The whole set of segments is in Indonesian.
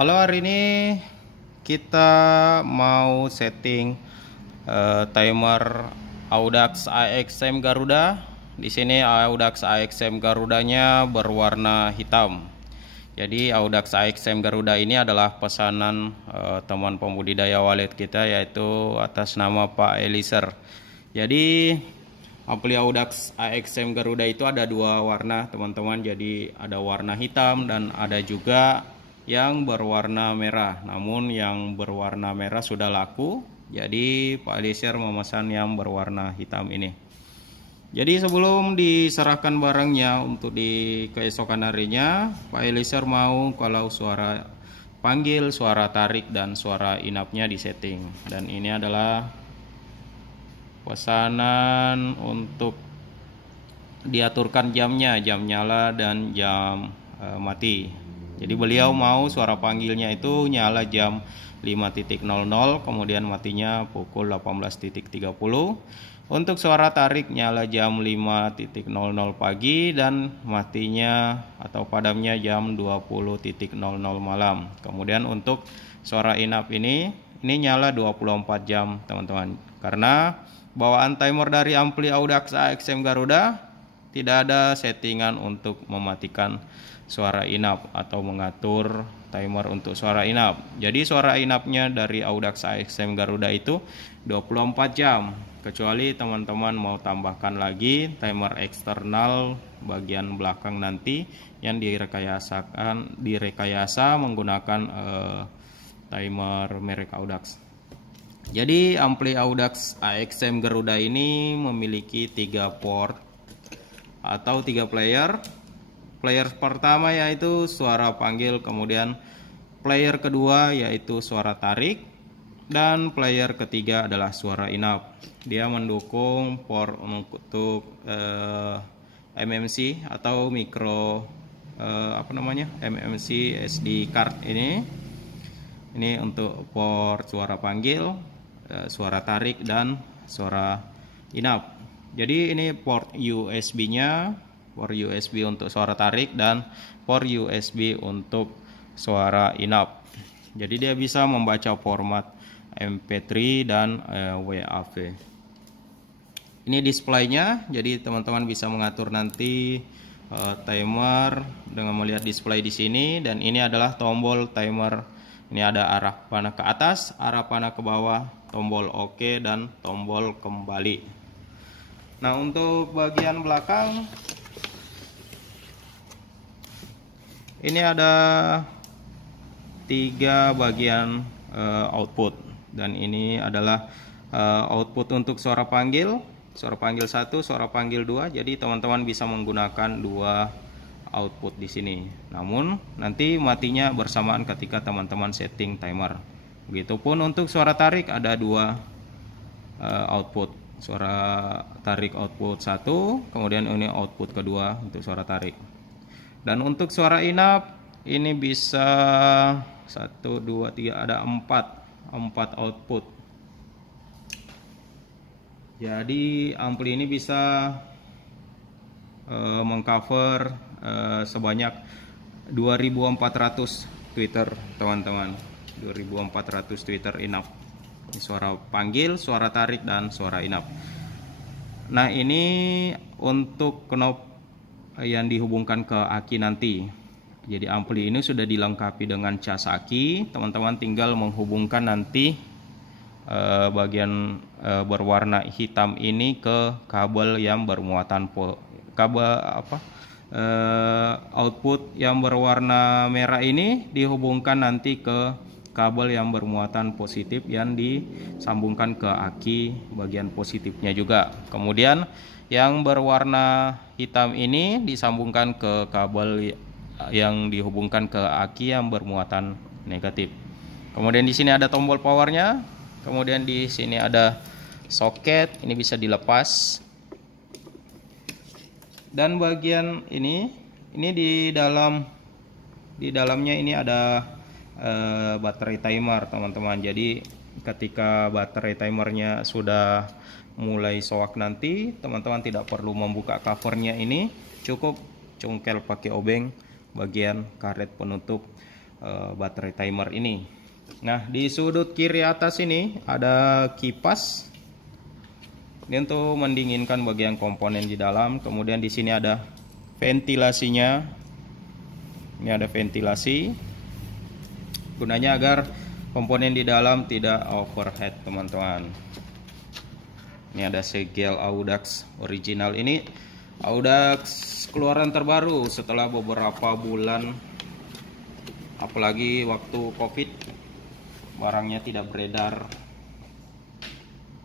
Halo, hari ini kita mau setting timer Audax AXM Garuda. Di sini Audax AXM Garudanya berwarna hitam. Jadi Audax AXM Garuda ini adalah pesanan teman pembudidaya walet kita, yaitu atas nama Pak Eliser. Jadi ampli Audax AXM Garuda itu ada dua warna, teman-teman. Jadi ada warna hitam dan ada juga yang berwarna merah. Namun yang berwarna merah sudah laku, jadi Pak Eliser memesan yang berwarna hitam ini. Jadi sebelum diserahkan barangnya untuk di keesokan harinya, Pak Eliser mau kalau suara panggil, suara tarik, dan suara inapnya disetting. Dan ini adalah pesanan untuk diaturkan jamnya, jam nyala dan jam mati. Jadi beliau mau suara panggilnya itu nyala jam 5.00, kemudian matinya pukul 18.30. Untuk suara tarik nyala jam 5.00 pagi dan matinya atau padamnya jam 20.00 malam. Kemudian untuk suara inap ini nyala 24 jam, teman-teman. Karena bawaan timer dari ampli Audax AXM Garuda tidak ada settingan untuk mematikan suara inap atau mengatur timer untuk suara inap. Jadi suara inapnya dari Audax AXM Garuda itu 24 jam. Kecuali teman-teman mau tambahkan lagi timer eksternal bagian belakang nanti yang direkayasa menggunakan timer merek Audax. Jadi ampli Audax AXM Garuda ini memiliki 3 port atau 3 player. Player pertama yaitu suara panggil, kemudian player kedua yaitu suara tarik, dan player ketiga adalah suara inap. Dia mendukung port untuk MMC atau micro MMC SD card ini. Ini untuk port suara panggil, suara tarik, dan suara inap. Jadi ini port USB-nya, port USB untuk suara tarik dan port USB untuk suara inap. Jadi dia bisa membaca format MP3 dan WAV. Ini displaynya, jadi teman-teman bisa mengatur nanti timer dengan melihat display di sini. Dan ini adalah tombol timer. Ini ada arah panah ke atas, arah panah ke bawah, tombol OK, dan tombol kembali. Nah, untuk bagian belakang ini ada 3 bagian output, dan ini adalah output untuk suara panggil 1, suara panggil 2. Jadi teman-teman bisa menggunakan 2 output di sini. Namun nanti matinya bersamaan ketika teman-teman setting timer. Begitupun untuk suara tarik ada 2 output. Suara tarik output 1, kemudian ini output kedua untuk suara tarik. Dan untuk suara inap ini bisa 1, 2, 3, ada 4 output. Jadi ampli ini bisa mengcover sebanyak 2400 tweeter, teman-teman. 2400 tweeter inap. Ini suara panggil, suara tarik, dan suara inap. Nah, ini untuk knob yang dihubungkan ke aki nanti. Jadi ampli ini sudah dilengkapi dengan cas aki. Teman-teman tinggal menghubungkan nanti bagian berwarna hitam ini ke kabel yang bermuatan output yang berwarna merah ini dihubungkan nanti ke kabel yang bermuatan positif yang disambungkan ke aki bagian positifnya juga. Kemudian yang berwarna hitam ini disambungkan ke kabel yang dihubungkan ke aki yang bermuatan negatif. Kemudian di sini ada tombol powernya. Kemudian di sini ada soket, ini bisa dilepas. Dan bagian ini di dalamnya ini ada baterai timer, teman-teman. Jadi ketika baterai timernya sudah mulai soak nanti, teman-teman tidak perlu membuka covernya ini, cukup congkel pakai obeng bagian karet penutup baterai timer ini. Nah, di sudut kiri atas ini ada kipas. Ini untuk mendinginkan bagian komponen di dalam. Kemudian di sini ada ventilasinya. Ini ada ventilasi. Gunanya agar komponen di dalam tidak overheat, teman-teman. Ini ada segel Audax original. Ini Audax keluaran terbaru setelah beberapa bulan, apalagi waktu COVID, barangnya tidak beredar.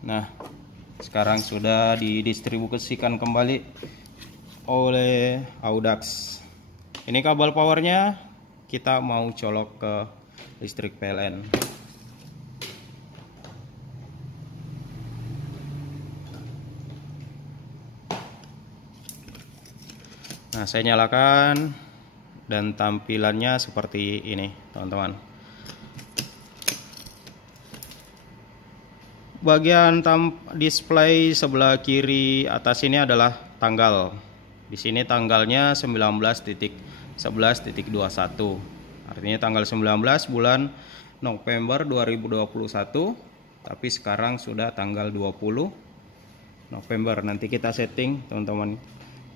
Nah, sekarang sudah didistribusikan kembali oleh Audax. Ini kabel powernya, kita mau colok ke listrik PLN. Nah, saya nyalakan dan tampilannya seperti ini, teman-teman. Bagian display sebelah kiri atas ini adalah tanggal. Di sini tanggalnya 19.11.21. Artinya tanggal 19 bulan November 2021. Tapi sekarang sudah tanggal 20 November. Nanti kita setting, teman-teman.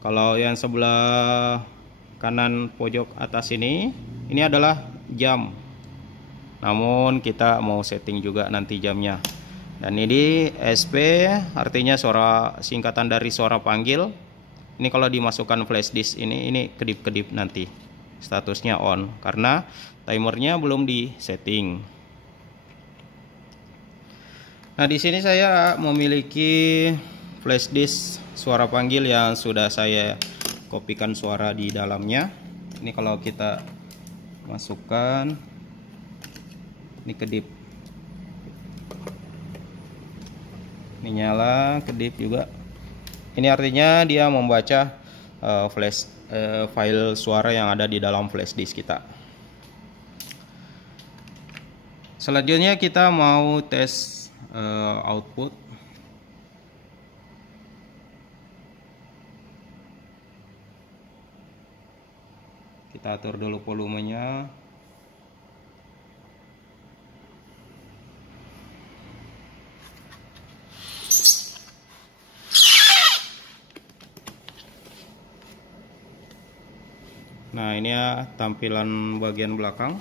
Kalau yang sebelah kanan pojok atas ini adalah jam. Namun kita mau setting juga nanti jamnya. Dan ini SP, artinya suara singkatan dari suara panggil. Ini kalau dimasukkan flash disk ini kedip-kedip nanti. Statusnya on karena timernya belum di setting. Nah, di sini saya memiliki flash disk suara panggil yang sudah saya kopikan suara di dalamnya. Ini kalau kita masukkan, ini kedip. Ini nyala, kedip juga. Ini artinya dia membaca file suara yang ada di dalam flash disk kita. Selanjutnya kita mau tes output. Kita atur dulu volumenya. Nah, ini ya tampilan bagian belakang.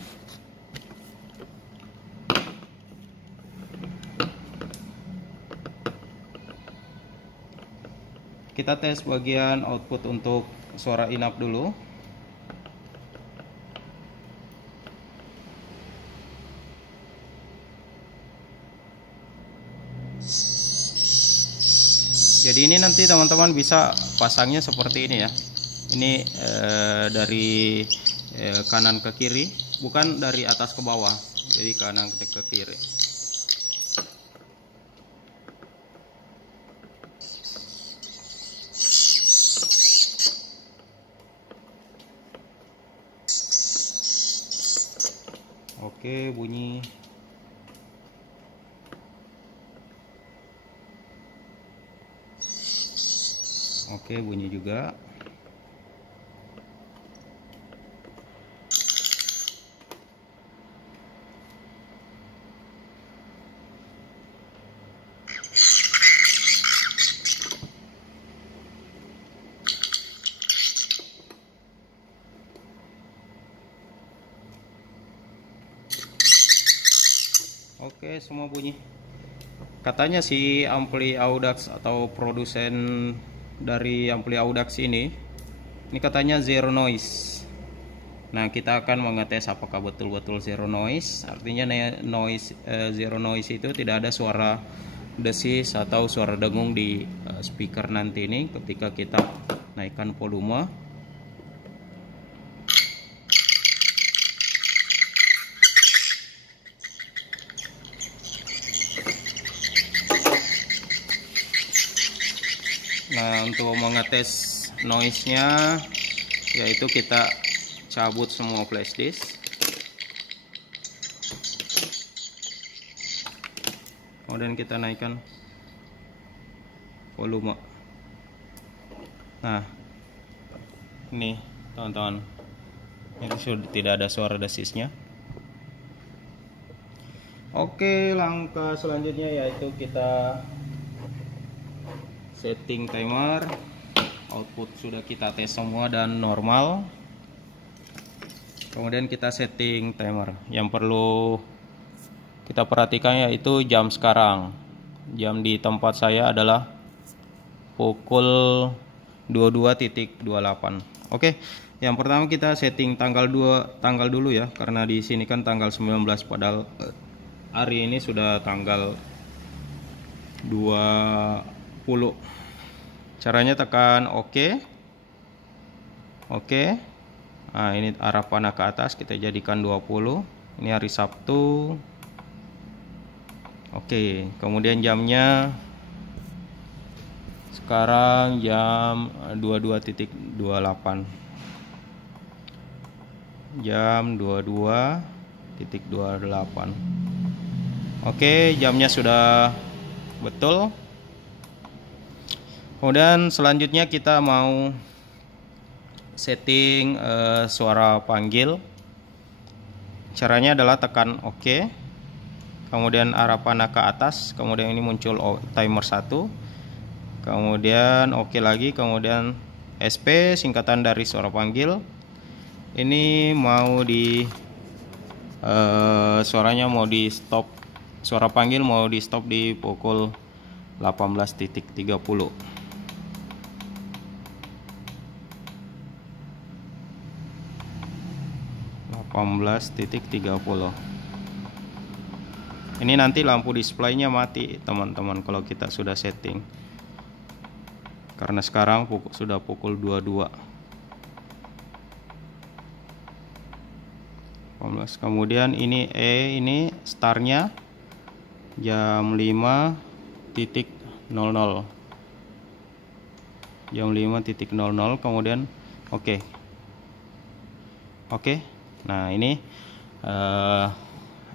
Kita tes bagian output untuk suara in-up dulu. Jadi ini nanti teman-teman bisa pasangnya seperti ini ya. Ini dari kanan ke kiri, bukan dari atas ke bawah. Jadi kanan ke kiri. Oke, bunyi. Oke, bunyi juga. Oke, semua bunyi. Katanya si ampli Audax atau produsen dari ampli Audax ini katanya zero noise. Nah, kita akan mengetes apakah betul-betul zero noise. Artinya zero noise itu tidak ada suara desis atau suara dengung di speaker nanti ini ketika kita naikkan volume. Nah, untuk mengetes noise-nya yaitu kita cabut semua flash disk. Kemudian kita naikkan volume. Nah, ini teman-teman, ini sudah tidak ada suara desisnya. Oke, langkah selanjutnya yaitu kita setting timer. Output sudah kita tes semua dan normal. Kemudian kita setting timer. Yang perlu kita perhatikan yaitu jam sekarang. Jam di tempat saya adalah pukul 22.28. Oke, yang pertama kita setting tanggal dulu ya, karena di sini kan tanggal 19, padahal hari ini sudah tanggal 20. Caranya tekan OK. Oke. Nah, ini arah panah ke atas, kita jadikan 20. Ini hari Sabtu. Oke, kemudian jamnya sekarang jam 22.28. Jam 22.28. Oke, jamnya sudah betul. Kemudian selanjutnya kita mau setting suara panggil. Caranya adalah tekan OK. Kemudian arah panah ke atas, kemudian ini muncul timer 1. Kemudian OK lagi, kemudian SP singkatan dari suara panggil. Ini mau di suaranya mau di stop. Suara panggil mau di stop di pukul 18.30. 18.30. Ini nanti lampu displaynya mati teman-teman kalau kita sudah setting, karena sekarang sudah pukul 22. Kemudian ini ini startnya jam 5.00. Jam 5.00. Kemudian oke. Nah, ini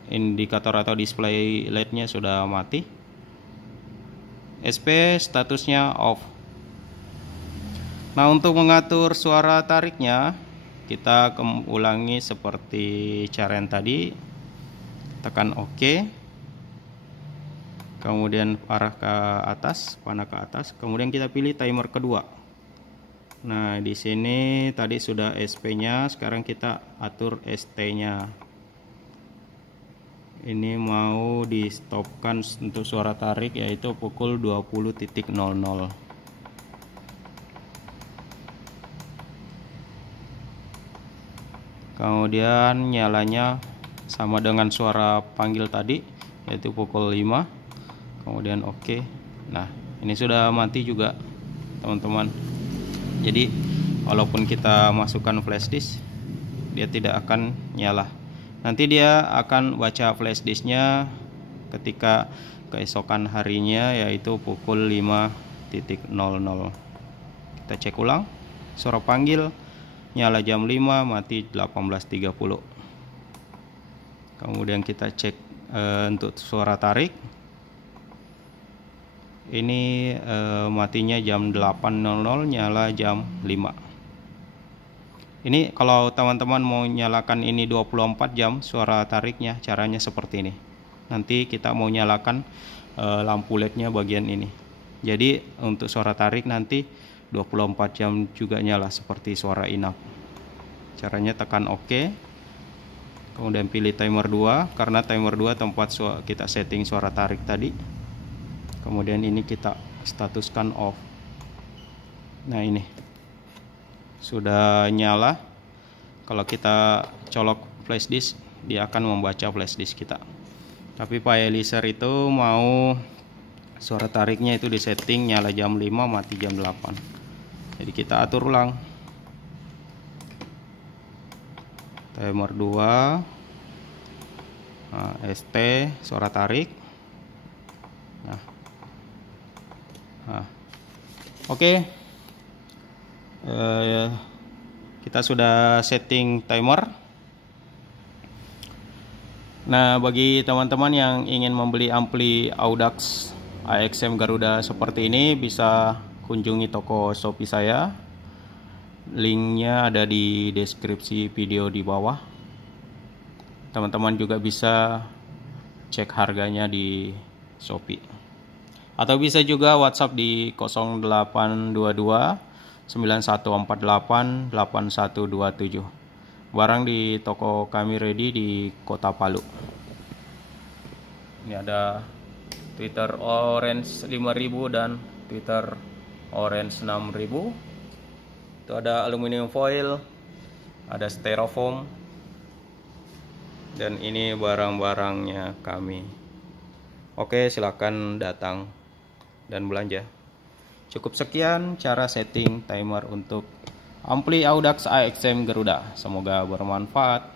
indikator atau display LED-nya sudah mati. SP statusnya off. Nah, untuk mengatur suara tariknya kita ulangi seperti cara yang tadi. Tekan OK. Kemudian arah ke atas, panah ke atas. Kemudian kita pilih timer kedua. Nah, di sini tadi sudah SP-nya, sekarang kita atur ST-nya. Ini mau di stopkan untuk suara tarik yaitu pukul 20.00. Kemudian nyalanya sama dengan suara panggil tadi yaitu pukul 5. Kemudian OK. Nah, ini sudah mati juga teman-teman. Jadi walaupun kita masukkan flash disk, dia tidak akan nyala. Nanti dia akan baca flash disknya ketika keesokan harinya yaitu pukul 5.00. Kita cek ulang. Suara panggil nyala jam 5, mati 18.30. Kemudian kita cek untuk suara tarik. Ini matinya jam 8.00, nyala jam 5. Ini kalau teman-teman mau nyalakan ini 24 jam suara tariknya, caranya seperti ini. Nanti kita mau nyalakan lampu LED-nya bagian ini. Jadi untuk suara tarik nanti 24 jam juga nyala seperti suara inap. Caranya tekan OK. Kemudian pilih timer 2, karena timer 2 tempat kita setting suara tarik tadi. Kemudian ini kita statuskan off. Nah, ini sudah nyala. Kalau kita colok flash disk, dia akan membaca flash disk kita. Tapi Pak Eliezer itu mau suara tariknya itu disetting nyala jam 5, mati jam 8. Jadi kita atur ulang. Timer 2. Nah, ST suara tarik. Nah, oke. Kita sudah setting timer. Nah, bagi teman-teman yang ingin membeli ampli Audax AXM Garuda seperti ini, bisa kunjungi toko Shopee saya. Linknya ada di deskripsi video di bawah. Teman-teman juga bisa cek harganya di Shopee. Atau bisa juga WhatsApp di 0822 9148 8127. Barang di toko kami ready di Kota Palu. Ini ada Twitter Orange 5000 dan Twitter Orange 6000. Itu ada aluminium foil, ada styrofoam, dan ini barang-barangnya kami. Oke, silakan datang dan belanja. Cukup sekian cara setting timer untuk ampli Audax AXM Garuda. Semoga bermanfaat.